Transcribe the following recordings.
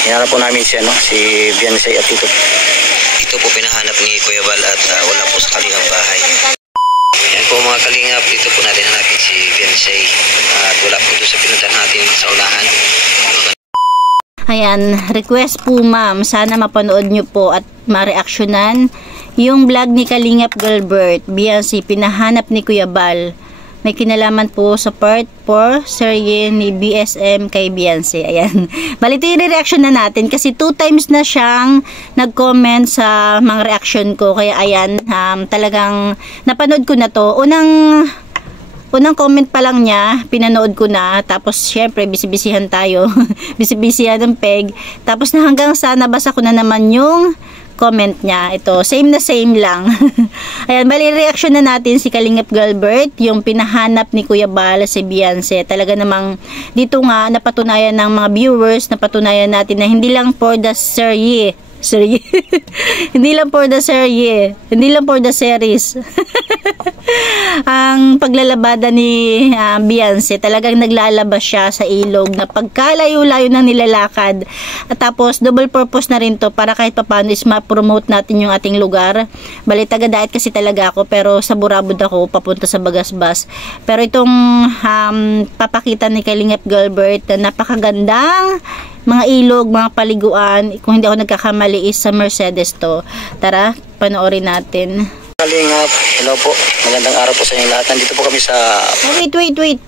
Hinanap po namin si Beyonce at ito po pinahanap ni Kuya Bal at wala po sa kanilang bahay. Yan po mga kalingap, dito po natin hanapin si Beyonce at wala po doon sa pinuntahan natin sa unahan. Ayan, request po ma'am, sana mapanood nyo po at ma-reactionan yung vlog ni Kalingap Gilbert, Beyonce, pinahanap ni Kuya Bal. May kinalaman po sa part 4 serye ni BSM kay Beyonce. Ayan. Bali, ito yung reaction na natin kasi 2 times na siyang nag-comment sa mga reaction ko. Kaya ayan, talagang napanood ko na to. Unang comment pa lang niya, pinanood ko na. Tapos, syempre, bisibisihan tayo. Bisibisihan ng peg. Tapos, na hanggang sa nabasa ko na naman yung comment niya. Ito, same na same lang. Ayan, bali, reaction na natin si Kalingap Gilbert, yung pinahanap ni Kuya Bal si Beyonce. Talaga namang, dito nga, napatunayan ng mga viewers, napatunayan natin na hindi lang for the series. Hindi lang for the series. Hindi lang for the series. Ang paglalabada ni Beyonce, talagang naglalabas siya sa ilog na pagkalayo-layo ng nilalakad. At tapos, double purpose na rin to para kahit papano is ma-promote natin yung ating lugar. Bali, taga-diet kasi talaga ako, pero sa Burabod ako, papunta sa Bagasbas. Pero itong papakita ni Kalingap Gilbert na napakagandang mga ilog, mga paliguan, kung hindi ako nagkakamali is sa Mercedes to. Tara, panoorin natin. Kalingap, hello po. Magandang araw po sa inyo lahat. Nandito po kami sa...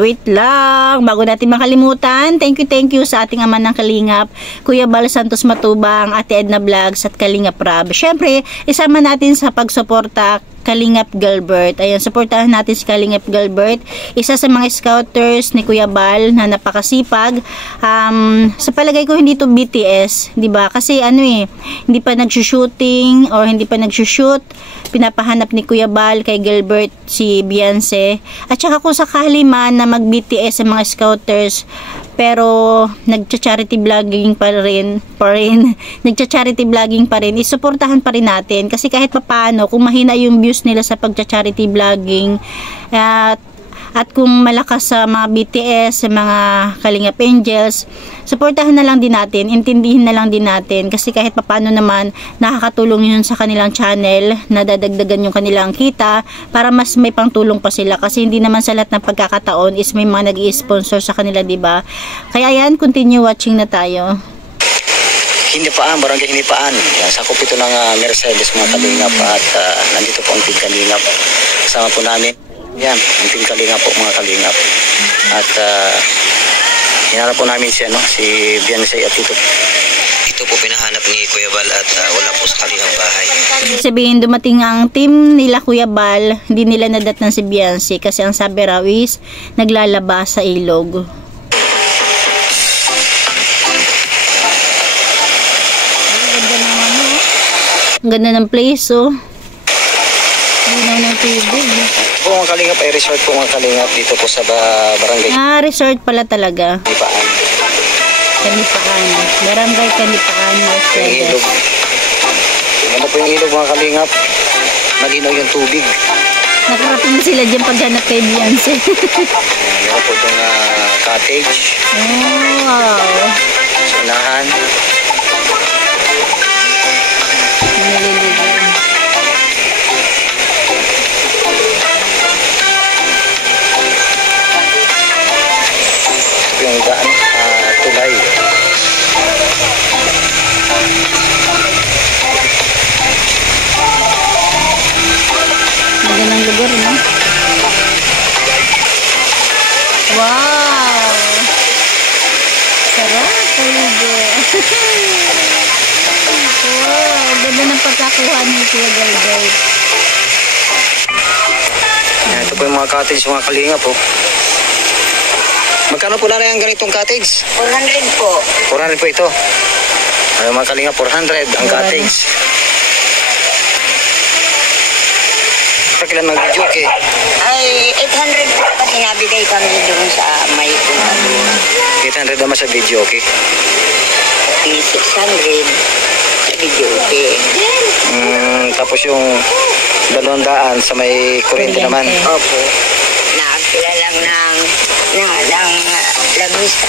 Wait lang. Bago natin makalimutan, thank you sa ating ama ng Kalingap, Kuya Bal Santos Matubang, Ate Edna Vlogs at Kalingap Rab. Syempre, isama natin sa pagsuporta Kalingap Gilbert. Ayan, supportahan natin si Kalingap Gilbert. Isa sa mga scouters ni Kuya Bal na napakasipag. Sa palagay ko hindi to BTS, 'di ba? Kasi hindi pa nagshooting or hindi pa nagshoot. Pinapahanap ni Kuya Bal kay Gilbert si Beyonce. At saka kung sakali man na mag-BTS sa mga scouters, pero nagcha-charity vlogging pa rin nagcha-charity vlogging pa rin, isuportahan pa rin natin kasi kahit papaano kung mahina yung views nila sa pagcha-charity vlogging at kung malakas sa mga BTS, sa mga Kalingap Angels, suportahan na lang din natin, intindihin na lang din natin kasi kahit papaano naman nakakatulong yun sa kanilang channel, nadadagdagan yung kanilang kita para mas may pangtulong pa sila kasi hindi naman sa lahat ng pagkakataon is may mga nag-i-sponsor sa kanila, diba? Kaya yan, continue watching na tayo. Hinipaan, Barangay Hinipaan. Yan, sakop ito ng Mercedes mga Kalingap at nandito po ang Team Kalingap. Kasama po namin. Yan, ang Team Kalingap po mga Kalingap. At hinanap po namin si Beyonce at ito po pinahanap ni Kuya Bal at wala po sa kanilang bahay. Sabihin, dumating ang team nila Kuya Bal, hindi nila nadatnan si Beyonce kasi ang sabi raw is naglalaba sa ilog. Ang ganda ng place, oh. Ganda ng tubig. Po mga Kalingap ay resort po mga Kalingap dito po sa barangay. Resort pala talaga. Kanipaan. Barangay Kanipaan. Yung ilog. Ano po yung ilog mga Kalingap? Malinaw yung tubig. Nakarating na sila dyan paghanap kay Beyonce. Meron po itong cottage. Oh, wow. Sunahan. Naliligan. Ito yung daan, tulay. Magandang lugar, no? Wow! Sarap, paligo. Wow, ganda ng pagkakuha ni Kuya Gilbert. Ito po yung mga cottage mga Kalingap po. Magkano po na yung ganitong cottage? 400 po. 400 po ito. Ay mga Kalingap, 400 ang cottage. Kakilan mag-joke Ay, 800 po kasi nabigay kami doon sa may kumabi. 800 naman sa video, okay? 600 sa video, okay. Tapos yung 200 sa may kuryente naman. Opo. Nakakila lang ng labis.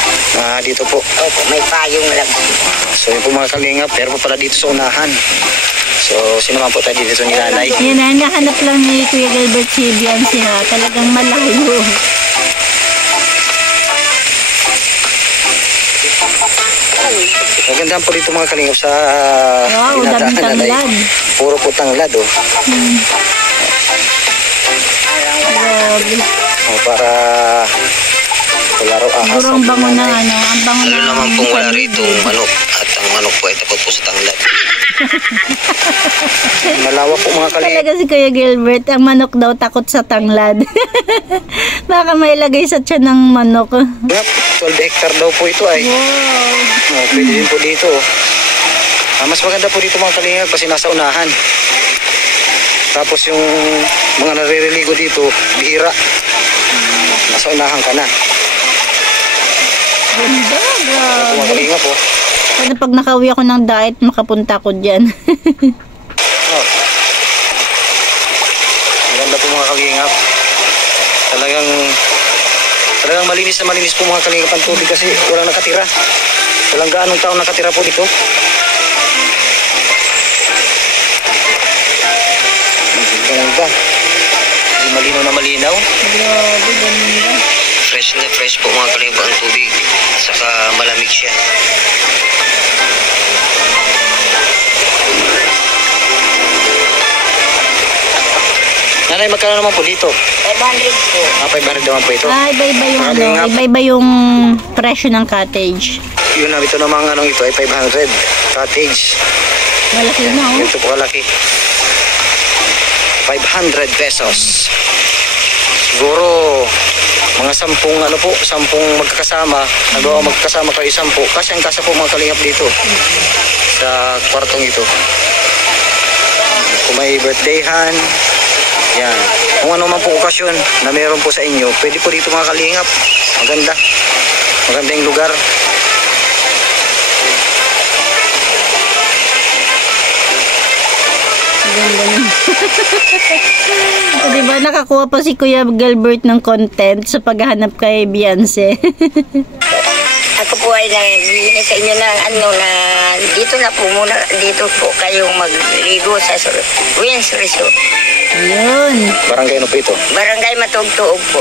Dito po. Opo, may payong labis. So yun po mga kalingap, pero po pala dito sa unahan. So sino man po tayo dito ni nanay. Yan na, nahanap lang ni Kuya Gilbert si Biancy ha. Talagang malayo. Magandang po dito mga kalingap sa Wow, daming tanglad. Puro po tanglad oh. Grabe. Para palaro ahas. Siguro ang bango na ano, ang bango Ano na. naman pong wala rito manok at ang manok po ay takot po sa tanglad. Malawak po mga kalingap. Talaga si Kuya Gilbert, ang manok daw takot sa tanglad. Baka may lagay sa tiyan ng manok. 12 hectare daw po ito ay. Wow. Oh, pwede din po dito. Mas maganda po dito mga kalingap kasi nasa unahan. Tapos yung mga naririligo dito, bihira. Nasa unahan ka na. Ganda, Ito grabe. mga kalingap po. Sana pag nakauwi ako ng diet, makapunta ko dyan. Oh. Maganda po mga kalingap. Talagang malinis na malinis po mga kalingap ang tubig kasi walang nakatira. Walang gaanong taon nakatira po dito. Ganda. Hindi malinaw na malinaw. Grabe, ganda. Fresh na fresh po mga kalingap ang tubig. Saka malamig siya. Nanay, magkano naman po dito? 500 po. 500 naman po ito. Iba-iba yung Grabe nga. iba-iba yung presyo ng cottage. Yun na, ito namang anong ito ay 500. Cottage. Malaki na, oh. Ito po kalaki. 500 pesos. Siguro mga 10 magkakasama. Nagawa magkakasama kayo 10. Kasyang-kasa po mga kalingap dito. Sa kwartong ito. Kung may birthdayhan. Yan. Kung ano man po okasyon na meron po sa inyo, pwede po dito mga kalingap. Maganda. Maganda yung lugar. Ganda niya. O, diba, nakakuha pa si Kuya Gilbert ng content sa paghahanap kay Beyonce. Ako po ay nagbibigay sa inyo ng ano na dito na po muna, dito po kayong magligo sa Wins Resort. Yun. Barangay ano po ito? Barangay Matugtuog po.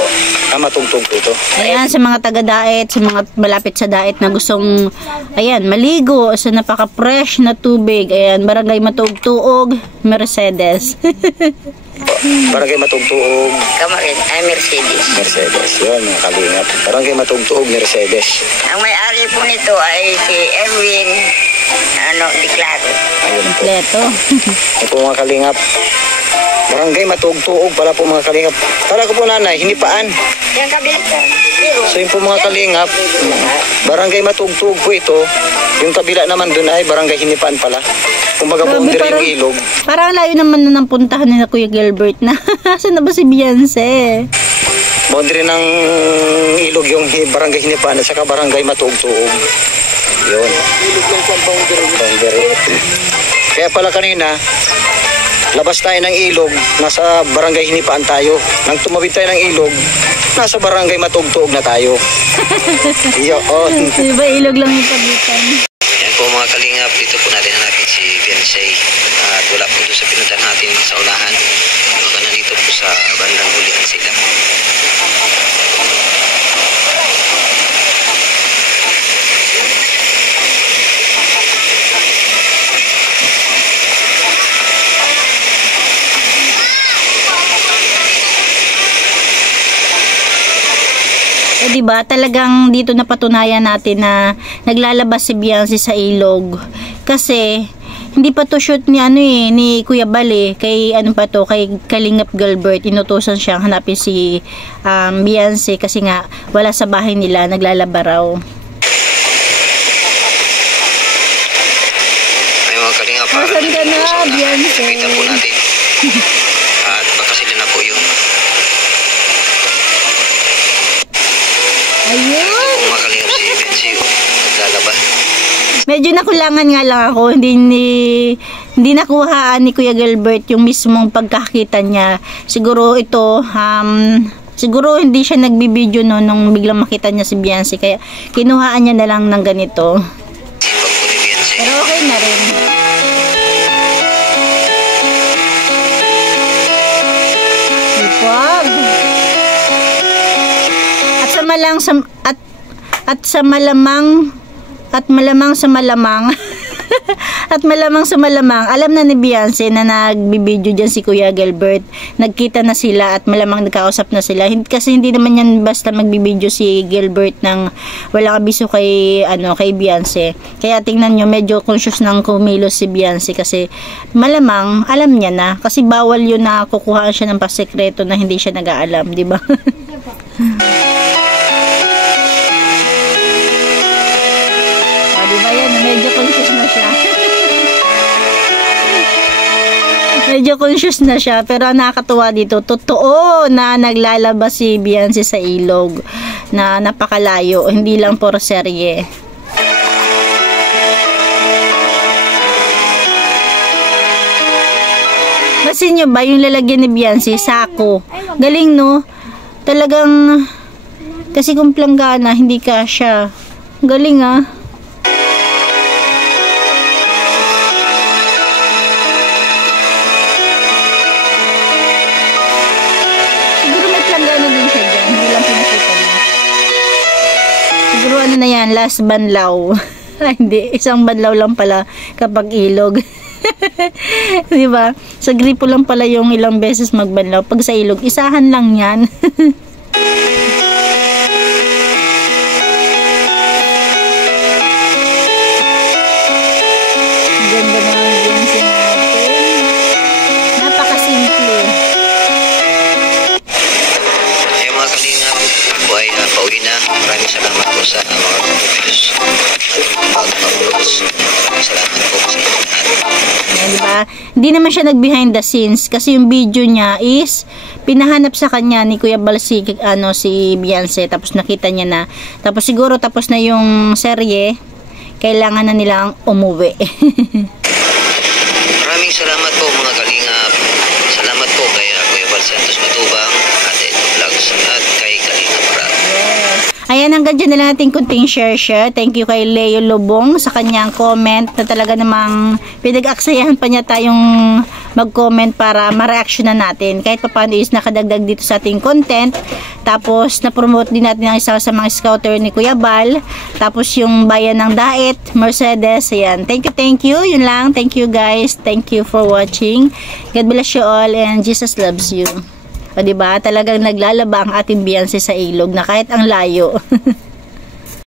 Matugtog po ito. Ayan, sa mga taga-daet, sa mga malapit sa daet na gustong, ayan, maligo sa napaka-fresh na tubig. Ayan, Barangay Matugtuog, Mercedes. Barangay Matugtuog, Kamarin, ay Mercedes. Mercedes. Yun mga kalingap. Barangay Matugtuog, Mercedes. Ang may-ari po nito ay si Erwin Declaro. Ayun po. Kompleto. Ito po mga kalingap. Barangay Matugtuog pala po mga kalingap. Kala ko po nanay, hinipaan. Yung kabilang po. So yun po mga kalingap, Barangay Matugtuog po ito. Yung kabila naman dun ay Barangay Hinipaan pala. Kumbaga Grabe, boundary parang- yung ilog. Parang layo naman na ng puntahan ni na Kuya Gilbert na. Saan na ba si Beyonce? Boundary ng ilog yung Barangay Hinipaan at saka Barangay Matugtuog. Yun. Boundary. Kaya pala kanina, labas tayo ng ilog, nasa Barangay Hinipaan tayo. Nang tumawid tayo ng ilog, nasa Barangay Matugtuog na tayo. Yun. Diba ilog lang yung pagitan? Yan po mga kalingap, dito po natin hanapin si Beyonce. At wala po doon sa pinuntan natin sa unahan. Baka nandito po sa bandang hulihan sila. Eh, diba, talagang dito napatunayan natin na naglalabas si Beyonce sa ilog. Kasi, hindi pa to shoot ni ni Kuya Bal kay kay Kalingap Gilbert. Inutusan siyang hanapin si Beyonce kasi nga wala sa bahay nila, naglalaba raw. Ay mga kalingap, Nasaan ka na, Beyonce? Kita po natin. At baka sila na po yun. Ayun! Kung mga kalingap si Beyonce, naglalaba. Medyo nakulangan nga lang ako, hindi nakuhaan ni Kuya Gilbert yung mismong pagkakita niya. Siguro ito, siguro hindi siya nagbibideo nung biglang makita niya si Beyonce, kaya kinuhaan niya na lang ng ganito. Sipag po ni Beyonce. Beyonce. Pero okay na rin. Ipag. At sa malang sa malamang alam na ni Beyonce na nagbibideo dyan si Kuya Gilbert. Nagkita na sila at malamang nagkausap na sila. Kasi hindi naman yan basta magbibideo si Gilbert ng walang abiso kay Beyonce. Kaya tingnan nyo, medyo conscious ng kumilos si Beyonce kasi malamang alam niya na. Kasi bawal yun na kukuhaan siya ng pasekreto na hindi siya nag-aalam, di ba? Diba yan? Medyo conscious na siya. Medyo conscious na siya. Pero nakakatuwa dito. Totoo na naglalabas si Beyonce sa ilog. Na napakalayo. Hindi lang puro serye. Masin nyo ba yung lalagyan ni Beyonce? Sako. Galing, no? Talagang kasi kung planggana, hindi kasya. Galing, ah. Siguro ano na yan, last banlaw. Hindi, isang banlaw lang pala kapag ilog. Diba? Sa gripo lang pala yung ilang beses magbanlaw. Pag sa ilog, isahan lang yan. Ganda naman yung sinatin. Napakasimple. Ay mga kalingap, po ay pauwi na. Maraming salamat po sa mga videos. Salamat po sa inyo lahat. Yan, diba? Hindi naman siya nag behind the scenes kasi yung video niya is pinahanap sa kanya ni Kuya Bal si Beyonce, tapos nakita niya na, tapos siguro tapos na yung serye, kailangan na nilang umuwi. Maraming salamat po mga kalingap. Salamat po kay Kuya Bal Santos Matubang, Ate Edna Vlogs at kay Kalingap Rap. Ayan, hanggang dyan na lang natin kunting share. Thank you kay Leo Lubong sa kanyang comment na talaga namang pinag-aksayahan pa niya tayong mag-comment para ma-reaction na natin. Kahit pa paano is nakadagdag dito sa ating content. Tapos, na-promote din natin ang isa sa mga scouter ni Kuya Bal. Tapos, yung Bayan ng Daet, Mercedes. Ayan. Thank you. Yun lang. Thank you guys. Thank you for watching. God bless you all and Jesus loves you. O diba, talagang naglalaba ang ating Beyonce sa ilog na kahit ang layo.